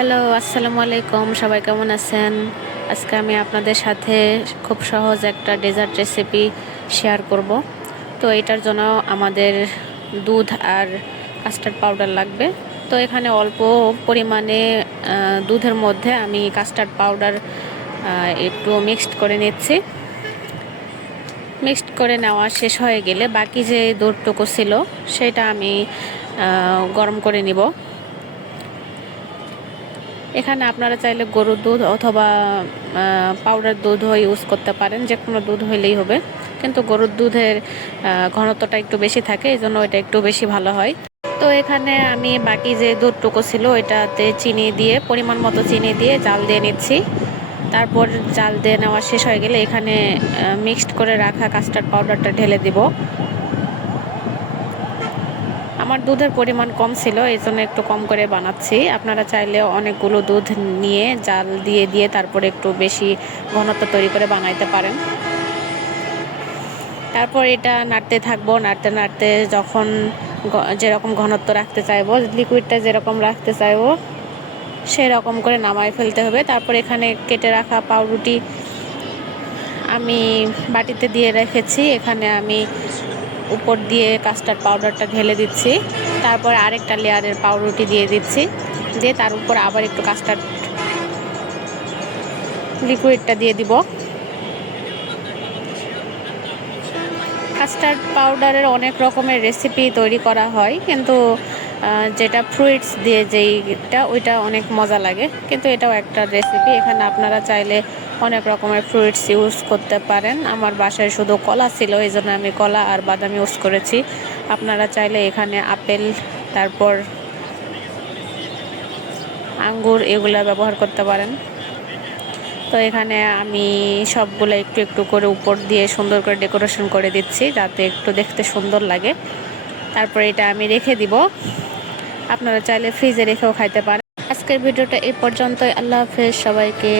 Hello, আসসালামু আলাইকুম। সবাই কেমন আছেন? আজকে আমি আপনাদের সাথে খুব সহজ একটা ডেজার্ট রেসিপি শেয়ার করব। তো এটার জন্য আমাদের দুধ আর কাস্টার্ড পাউডার লাগবে। তো এখানে অল্প পরিমাণে দুধের মধ্যে আমি কাস্টার্ড পাউডার একটু মিক্সড করে নিচ্ছি। মিক্সড করে নেওয়া শেষ হয়ে গেলে বাকি যে দুধটুকু ছিল সেটা আমি গরম করে নিব। এখানে আপনারা চাইলে গরুর দুধ অথবা পাউডার দুধও ইউজ করতে পারেন, যে কোনো দুধ হইলেই হবে, কিন্তু গরুর দুধের ঘনত্বটা একটু বেশি থাকে, এই জন্য এটা একটু বেশি ভালো হয়। তো এখানে আমি বাকি যে দুধটুকু ছিল ওইটাতে চিনি দিয়ে, পরিমাণ মতো চিনি দিয়ে জাল দিয়ে নিচ্ছি। তারপর জাল দিয়ে নেওয়া শেষ হয়ে গেলে এখানে মিক্সড করে রাখা কাস্টার্ড পাউডারটা ঢেলে দিব। আমার দুধের পরিমাণ কম ছিল, এই জন্য একটু কম করে বানাচ্ছি। আপনারা চাইলে অনেকগুলো দুধ নিয়ে জাল দিয়ে দিয়ে তারপরে একটু বেশি ঘনত্ব তৈরি করে বানাইতে পারেন। তারপর এটা নাড়তে থাকবো, নাড়তে নাড়তে যখন যেরকম ঘনত্ব রাখতে চাইবো, লিকুইডটা যেরকম রাখতে চাইবো সেরকম করে নামায় ফেলতে হবে। তারপর এখানে কেটে রাখা পাউরুটি আমি বাটিতে দিয়ে রেখেছি, এখানে আমি উপর দিয়ে কাস্টার্ড পাউডারটা ঢেলে দিচ্ছি। তারপর আরেকটা লেয়ারের পাউরুটি দিয়ে দিচ্ছি, দিয়ে তার উপর আবার একটু কাস্টার্ড লিকুইডটা দিয়ে দিব। কাস্টার্ড পাউডারের অনেক রকমের রেসিপি তৈরি করা হয়, কিন্তু যেটা ফ্রুইটস দিয়ে যেইটা ওইটা অনেক মজা লাগে, কিন্তু এটাও একটা রেসিপি। এখানে আপনারা চাইলে অনেক রকমের ফ্রুইটস ইউজ করতে পারেন। আমার বাসায় শুধু কলা ছিল, এই জন্য আমি কলা আর বাদাম ইউজ করেছি। আপনারা চাইলে এখানে আপেল, তারপর আঙ্গুর এগুলা ব্যবহার করতে পারেন। তো এখানে আমি সবগুলো একটু একটু করে উপর দিয়ে সুন্দর করে ডেকোরেশন করে দিচ্ছি, যাতে একটু দেখতে সুন্দর লাগে। তারপর এটা আমি রেখে দিব। আপনারা চাইলে ফ্রিজে রেখেও খাইতে পারেন। আজকের ভিডিওটা এই পর্যন্তই। আল্লাহ হাফেজ সবাইকে।